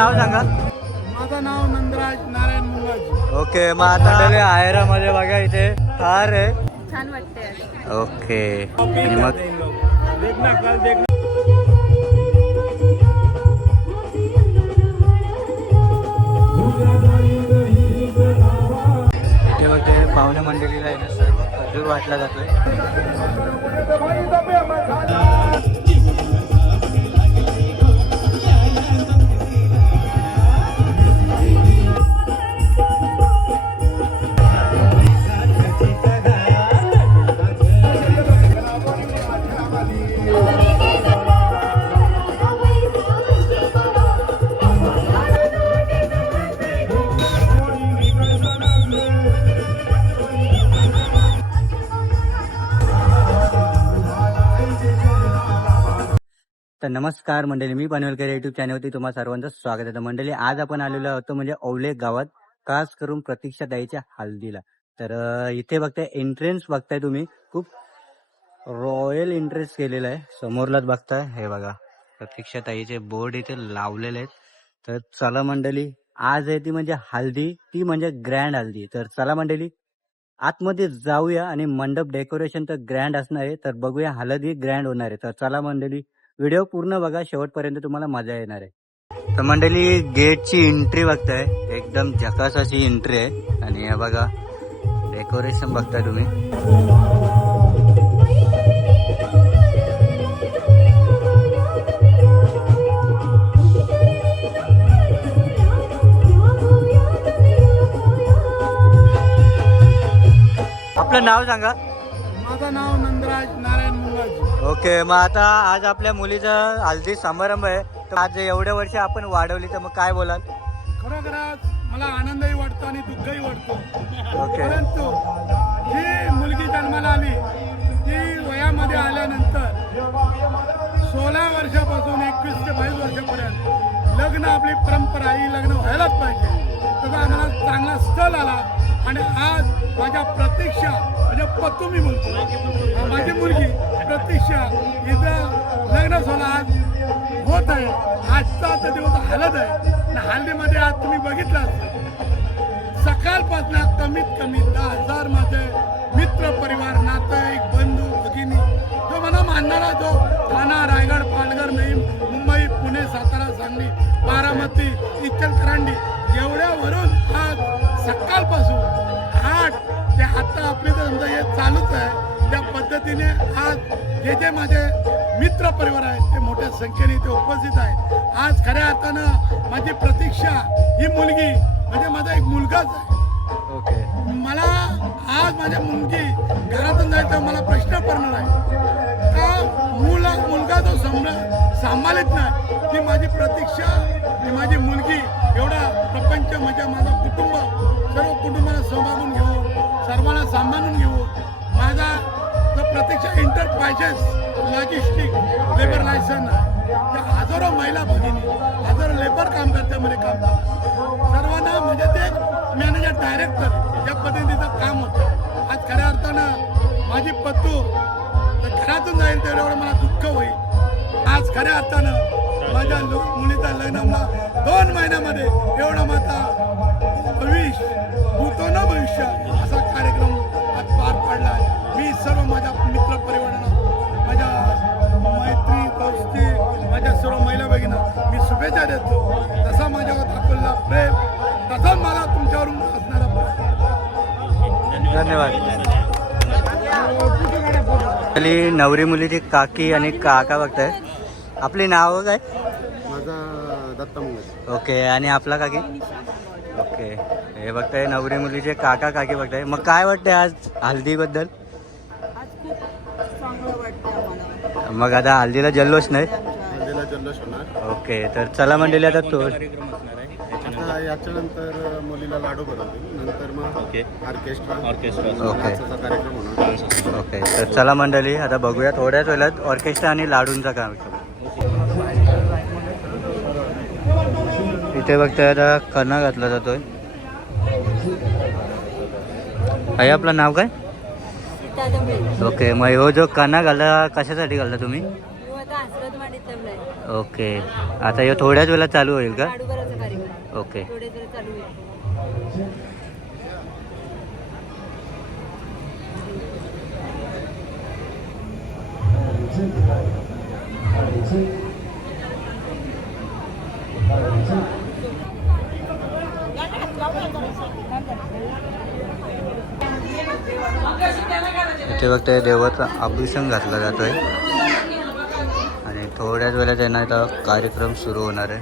नाव सांगा. माझं नाव नंदराज नारायण मुंगाजी. ओके, मग आता आयरा मध्ये बघा इथे कार आहे. छान वाटते. ओके, आणि मग देखना कल देखना. इथे बघ ते पाहुणे मंडळीला आहे ना सर्व खजूर वाटला जातोय. तर नमस्कार मंडळी, मी पनवेलकर युट्यूब चॅनलवरती तुम्हा सर्वांचं स्वागत आहे. तर मंडळी, आज आपण आलेलो होतो म्हणजे औले गावात, खास करून प्रतीक्षाताईच्या हल्दीला. तर इथे बघताय एंट्रन्स बघताय तुम्ही, खूप रॉयल एंट्रन्स केलेलं आहे. समोरलाच बघताय, हे बघा प्रतीक्षाताईचे बोर्ड इथे लावलेले आहेत. तर चला मंडळी, आज आहे ती म्हणजे हल्दी, ती म्हणजे ग्रँड हल्दी. तर चला मंडळी, आतमध्ये जाऊया आणि मंडप डेकोरेशन तर ग्रँड असणार आहे. तर बघूया हळदी ग्रँड होणार आहे. तर चला मंडळी, व्हिडिओ पूर्ण बघा, शेवटपर्यंत तुम्हाला मजा येणार आहे. तर मंडळी, गेटची एंट्री बघताय, एकदम झकास अशी एंट्री आहे. आणि हे बघा डेकोरेशन बघताय तुम्ही. आपलं नाव सांगा. माझं नाव नंदराज नारायण मुंगाजी. ओके, मग आता आज आपल्या मुलीचा हल्दी समारंभ आहे. तर आज एवढ्या वर्ष आपण वाढवली, तर मग काय बोलाल? खरोखरच मला आनंदही वाटतो आणि दुःखही वाटतो. ओके. परंतु जी मुलगी जन्माला आली ती वयामध्ये आल्यानंतर 16 वर्षापासून 21 ते 22 वर्षापर्यंत लग्न आपली परंपरा ही लग्न व्हायलाच पाहिजे. तसा आम्हाला चांगला स्थळ आला आणि आज माझ्या प्रतीक्षा म्हणजे पत्तू मी बोलतो, माझी मुलगी प्रतीक्षा हिचं लग्न सोहळा आज होत आहे. आजचा दिवस हलत आहे आणि हल्दीमध्ये आज तुम्ही बघितलं असेल सकाळपासून कमीत कमी 10,000 माझे मित्र परिवार, नातेवाईक, बंधू भगिनी, जो मला मानणारा, जो ठाणा, रायगड, पालघर, मुंबई, पुणे, सातारा, सांगली, बारामती, इचलकरंजी एवढ्यावरून आज सकाळपासून 8 ते आता आपले तर समजा हे चालूच आहे. त्या पद्धतीने आज जे जे माझे मित्र परिवार आहेत ते मोठ्या संख्येने इथे उपस्थित आहेत. आज खऱ्या अर्थानं माझी प्रतीक्षा ही मुलगी म्हणजे माझा एक मुलगाच आहे. ओके, मला आज माझ्या मुलगी घरातून जायचं मला प्रश्न पडणार आहे का मुलगा जो सांभाळत नाही, ती माझी प्रतीक्षा, ही माझी मुलगी एवढा प्रपंच म्हणजे माझं कुटुंब, सर्व कुटुंबाला सांभाळून घेऊन, सर्वांना सांभाळून घेऊन, माझा जो प्रतीक्षा एंटरप्राइजेस लॉजिस्टिक लेबर लायसन त्या हजारो महिला भगिनी, हजारो लेबर काम करत्यामध्ये काम करतात. सर्वांना म्हणजे ते मॅनेजर डायरेक्टर या पद्धतीचं काम होतं. आज खऱ्या अर्थानं माझी पत्तू घरातून जाईल तेवढं मला दुःख होईल. आज खऱ्या अर्थानं माझ्या मुलीचा लग्नाला 2 महिन्यामध्ये एवढा माझा भविष्य भूतो न भविष्य असा कार्यक्रम आज पार पडला आहे. मी सर्व माझ्या मित्र परिवारांना, माझ्या मैत्री दोस्ती, माझ्या सर्व महिला भगिनींना मी शुभेच्छा देतो. तसा माझ्यावर दाखवलेला प्रेम, तसा मला तुमच्यावरून असणारा प्रेम. धन्यवाद. नवरी मुलीची काकी आणि काका बघताय. आपली नाव काय? माझा दत्ता मुंगाजी. ओके, आणि आपला काकी? ओके, हे बघताय नवरी मुलीचे काका काकी बघताय. मग काय वाटतंय आज हल्दीबद्दल? आज खूप चांगलं वाटतं आम्हाला. मग आता हल्दीला जल्लोष नाही? हल्दीला जल्लोष होणार. ओके, तर चला मंडळी, आता तो आता याच्यानंतर मुलीला लाडू बनवतील, नंतर मग ऑर्केस्ट्रा ओके कार्यक्रम होणार. ओके, तर चला मंडळी, आता बघूया थोड्याच वेळात ऑर्केस्ट्रा आणि लाडूंचा कार्यक्रम. इथे बघताय आता कणा घातला जातोय. आई, आपलं नाव काय? ओके, मग हो जो कणा घालला कशासाठी घालला तुम्ही? हसरतवाडीत ठेवलंय. ओके, आता हे थोड्याच वेळात चालू होईल का? लाडू करायचा कार्यक्रम ओके. थोडे थोडे चालू आहे. इथे बघताय देवाचा अभिषेक घातला जातोय आणि थोड्याच वेळात त्यांना इथं कार्यक्रम सुरू होणार आहे.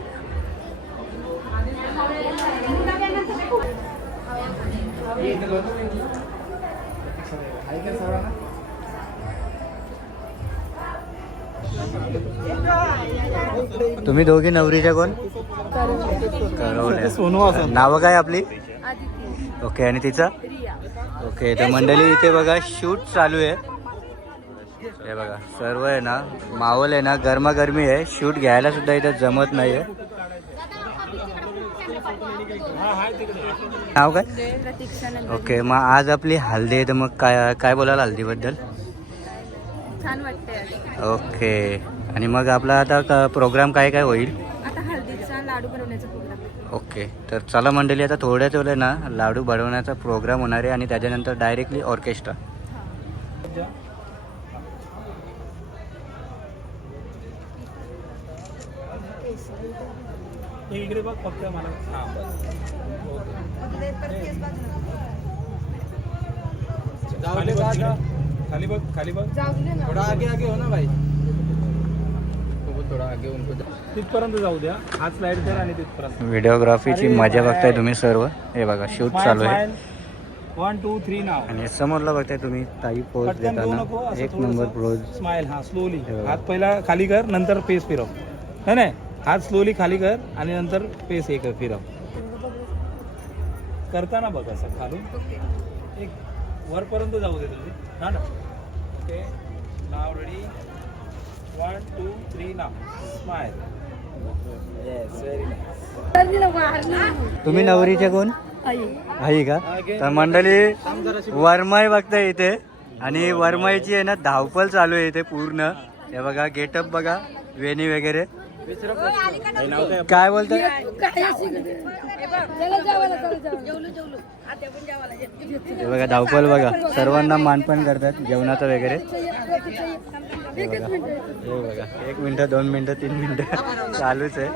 तुम्ही दोघी नवरीच्या कोण? करवल्या. नावं काय आपली? आदिती, ओके, आणि तिचं? रिया. ओके, तर मंडळी इथे बघा शूट चालू आहे. हे बघा सर्व आहे ना, माहोल आहे ना, गरमागरमी आहे. शूट घ्यायला सुद्धा इथे जमत नाहीये. नाव काय? प्रतीक्षा नंदन. ओके, मग आज आपली हल्दी आहे, तर मग काय काय बोलाल हल्दीबद्दल? छान वाटतंय. ओके, आणि मग आपला आता प्रोग्राम काय काय होईल? आता हळदीचा लाडू बनवण्याचा प्रोग्राम आहे. ओके, तर चला मंडळी, आता थोड्याच वेळ ना लाडू बनवण्याचा प्रोग्राम होणार आहे आणि त्याच्यानंतर डायरेक्टली ऑर्केस्ट्रा. इकडे बघ फक्त मला. खाली बघ, खाली बघ. थोडा आगे आगे हो ना भाई, थोडा आगे उनको तिथपर्यंत जाऊ द्या. हात स्लाइड कर आणि तिथपर्यंत. व्हिडिओग्राफीची मजा बघताय तुम्ही सर्व. हे बघा शूट चालू आहे 1 2 3 नाव. आणि समोरला बघताय तुम्ही ताई पोज पटकन घेऊ नको, देताना असं एक नंबर पोज. स्माइल. हा स्लोली हे बघा. हात पहिला खाली कर, नंतर पेस फिरव. है ना, हात स्लोली खाली कर आणि नंतर पेस हे कर, फिरव. करताना बघ असं खालून एक वरपर्यंत जाऊ दे तुम्ही. हा ना. ओके, नाव रेडी. 1 2 3 नाव. स्माइल. Yes, very nice. तुम्ही नवरीचे कोण? आई का? तर मंडळी वरमाई बघताय इथे आणि वरमाईची आहे ना धावपळ चालू आहे इथे पूर्ण. हे बघा गेटअप बघा, वेणी वगैरे. काय बोलताय? हे बघा धावपळ बघा, सर्वांना मानपान करतात जेवणाचं वगैरे. हे बघा 1 मिनिट 2 मिनिटं 3 मिनिटं चालूच आहे.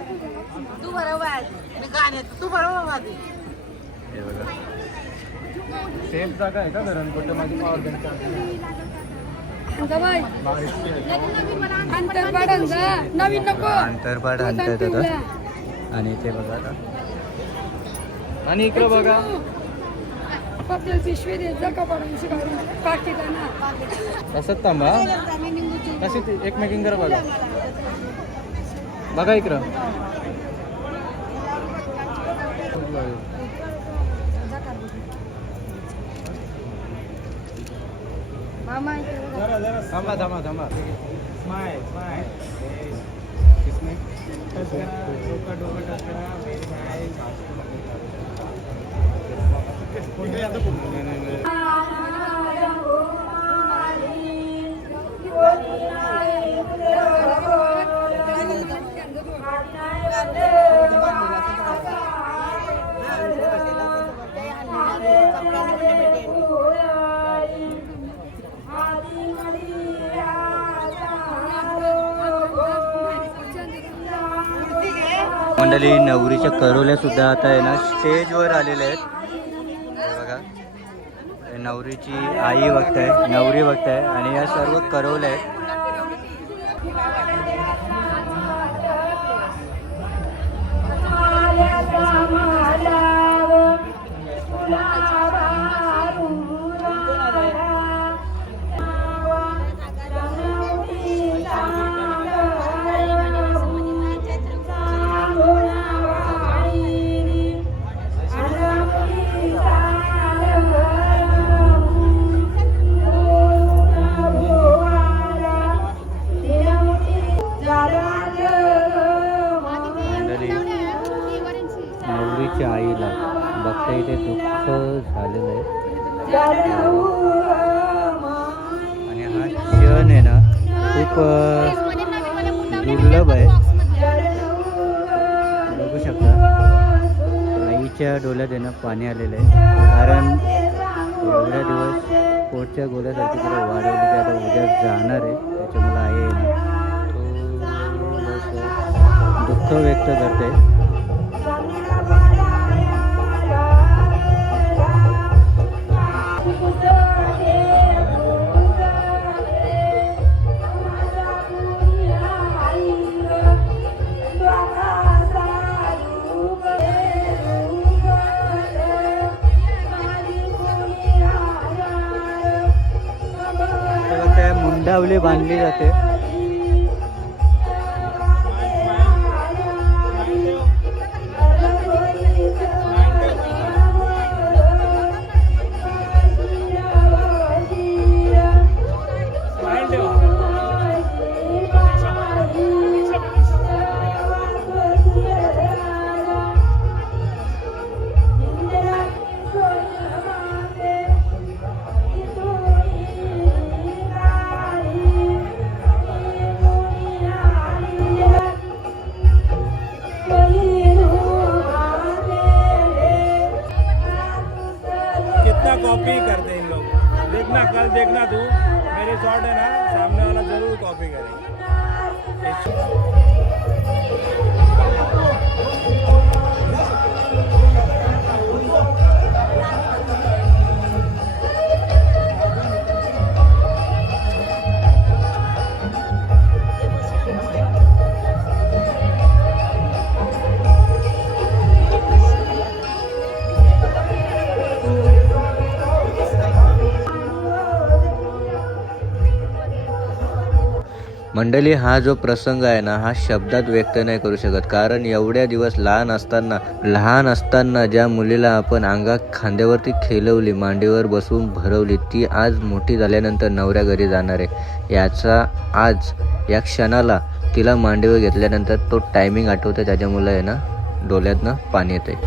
हे बघा सेफ जागा आहे का धरण कुठं माझी पावर बँक? अंतरपाठ आणतायत आता. आणि ते बघा आता आणि इकडं बघा. असंच थांबा. कशी ती एकमेकिंग करा बघा. बघा इकडं. जरा जरा थांबा थांबा थांबा. Smile smile. किसने टच करा, डोका डोका टच करा. Very nice. मंडळी नवरीच्या करवल्या सुद्धा आता आहे ना स्टेजवर आलेल्या आहेत. हे बघा हे नवरीची आई बघताय, नवरी बघताय आणि या सर्व करवल्या आहेत. नवरीच्या आईला बघता इथे दुःख झालेलं आहे आणि हा क्षण आहे ना खूप मंडप आहे, बघू शकता. आईच्या डोल्यात आहे ना पाणी आलेलं आहे, कारण एवढ्या दिवस पोटच्या गोल्यासारखी तिला वाढवली ते आता उद्या जाणार आहे, त्याच्यामुळे आई आहे ना थोडंसं दुःख व्यक्त करते. मुंडावली बांधली जाते. कितना कॉपी करते हैं इन लोग, देखना कल देखना तू, मेरे शॉट है ना, सामने वाला जरूर कॉपी करेंगे. मंडळी, हा जो प्रसंग आहे ना, हा शब्दात व्यक्त नाही करू शकत. कारण एवढ्या दिवस लहान असताना ज्या मुलीला आपण खांद्यावरती खेळवली, मांडीवर बसवून भरवली, ती आज मोठी झाल्यानंतर नवऱ्या घरी जाणार आहे. याचा आज या क्षणाला तिला मांडीवर घेतल्यानंतर तो टायमिंग आठवतो, त्याच्यामुळे आहे ना डोळ्यातनं पाणी येते.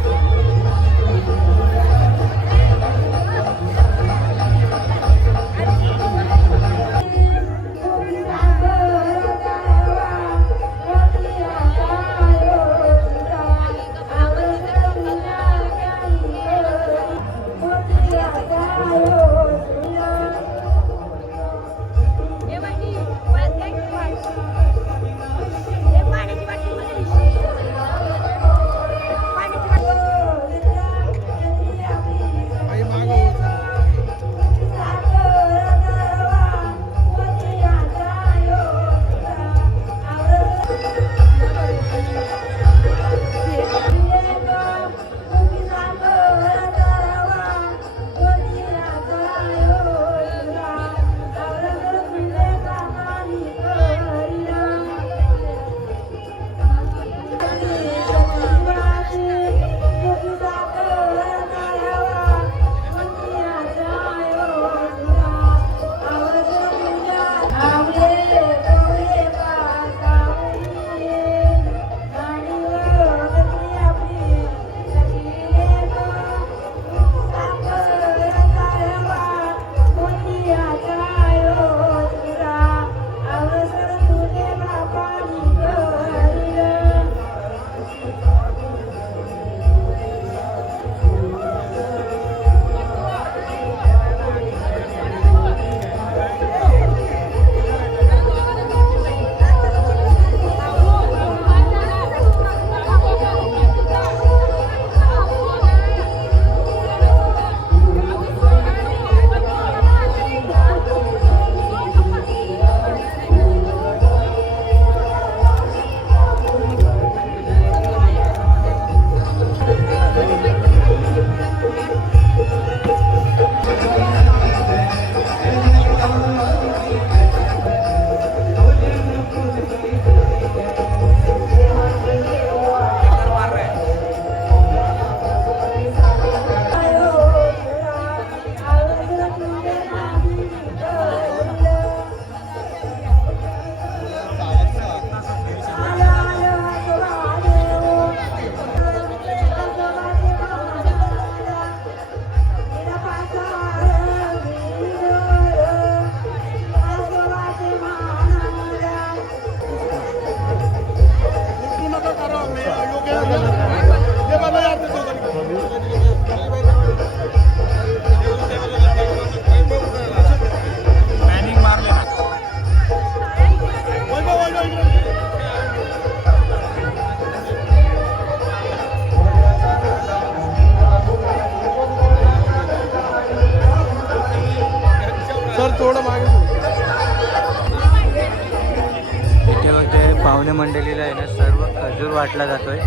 पाहुणे मंडळीला आहे ना सर्व खजूर वाटला जातोय.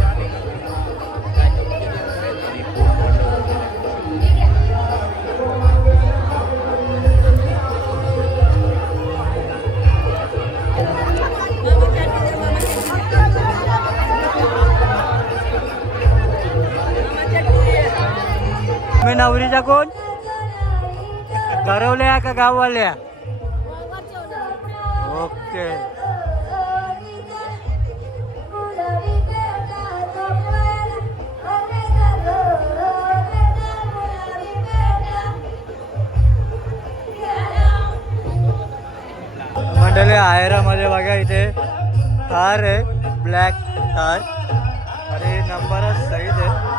तुम्ही नवरीच्या कोण घरवल्या का गाववाल्या? ओके. मंडळी आयरामध्ये बघा इथे थार आहे, ब्लॅक थार आणि नंबरच सहित आहे.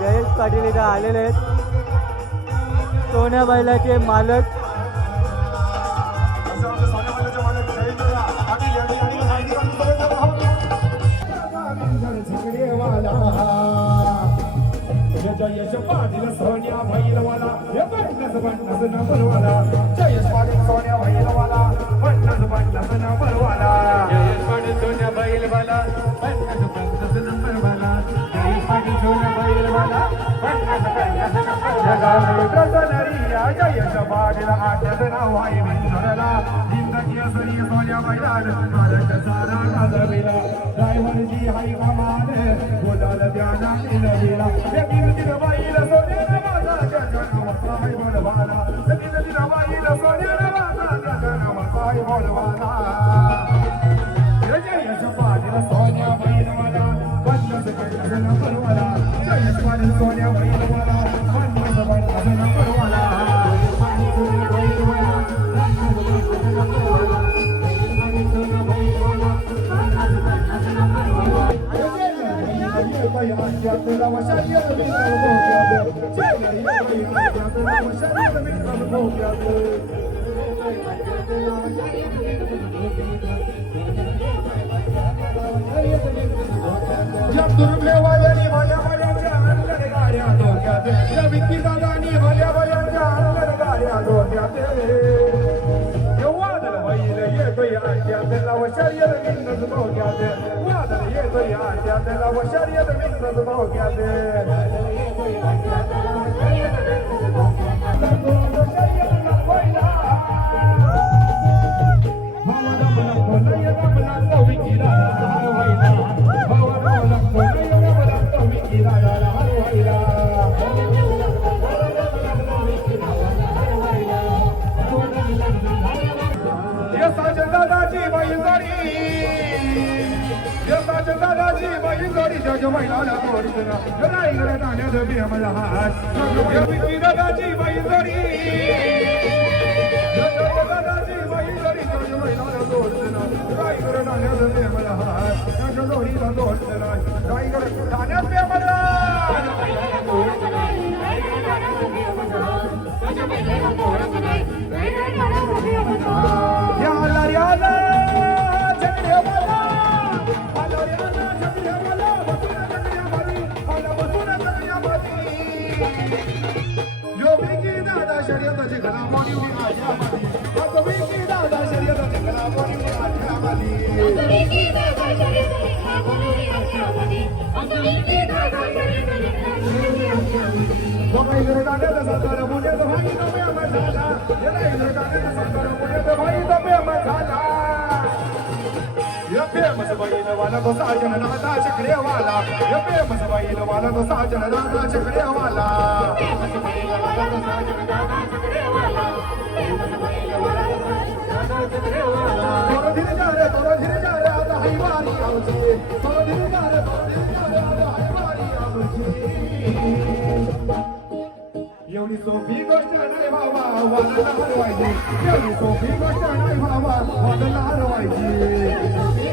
जयेश पाटील इथं आलेले आहेत, सोन्या बैलाचे मालक. जयेश पाटील सोन्या बैलवाला हे पन्नास पन्नास नंबरवाला जयेश पाटील सोन्या बैलवाला पन्नास पन्नास नंबरवाला जयेश पाटील सोन्या बैलवाला पन्नास पन्नास नंबरवाला जयेश पाटील सोन्या बैलवाला पन्नास पन्नास नंबरवाला जयेश पाटील आठ्याचं नाव आहे मिंजरला जिंदगी असली सोन्या बैलाला महाराष्ट्र सारा गाजविला ड्रायव्हरची हाय कमाल बोलाल द्याना दिला दिला बाईला सोन्याला माझा त्याच्या नावाचा हाय बोलवाला दिला बाईला सोन्याला माझा त्याच्या नावाचा हाय बोलवाला जयेश पाटील सोन्या बैलवाला पन्नास पन्नास नंबरवाला जयेश पाटील सोन्या बैलवाला पन्नास पन्नास नंबरवाला दुर्मिळवाल्यानी भल्या भल्याच्या अंतर गाड्या डोक्यात या विकी दादानी भल्या भल्याच्या अंतर गाड्या डोक्यात वादळ बैल येतोय आट्यात लाव शर्यत मिंगत भोग्यात वादळ येतोय आट्यात लाव शर्यत मिंगत भोग्यात दादाची बैलगाडी जग बैलाला तोडीना रायगड ठाण्यात बेमला हात विकी दादाची बैलगाडी दादाची बैलगाडी जग बैलाला तोडीना रायगड ठाण्यात बेमला हात जग जोडीला तोडीना रायगड ठाण्यात बेमला शर्यताची घडामोडी दादा शर्यताची घडामोडी वाला तो साजन दादा चक्रे वाला फेमस बैल वाला तो साजन दादा चक्रे वाला थोड़ा धीरे जा रे आता हाई वारी आवची थोड़ा धीरे जा रे आता हाई वारी आवची एवढी सोपी गोष्ट नाही बाबा वाला हरवायची एवढी सोपी गोष्ट नाही बाबा वाला हरवायची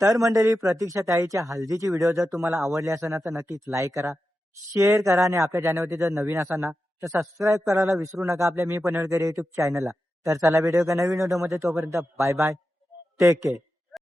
तर मंडळी, प्रतीक्षा ताईच्या हल्दीची व्हिडिओ जर तुम्हाला आवडली असेल ना तर नक्कीच लाईक करा, शेअर करा आणि आपल्या चॅनलवरती जर नवीन असाल ना तर सबस्क्राईब करायला विसरू नका आपल्या मी पनवेलकर युट्यूब चॅनलला. तर चला भेटूया एका नवीन व्हिडिओमध्ये, तोपर्यंत बाय बाय, टेक केअर.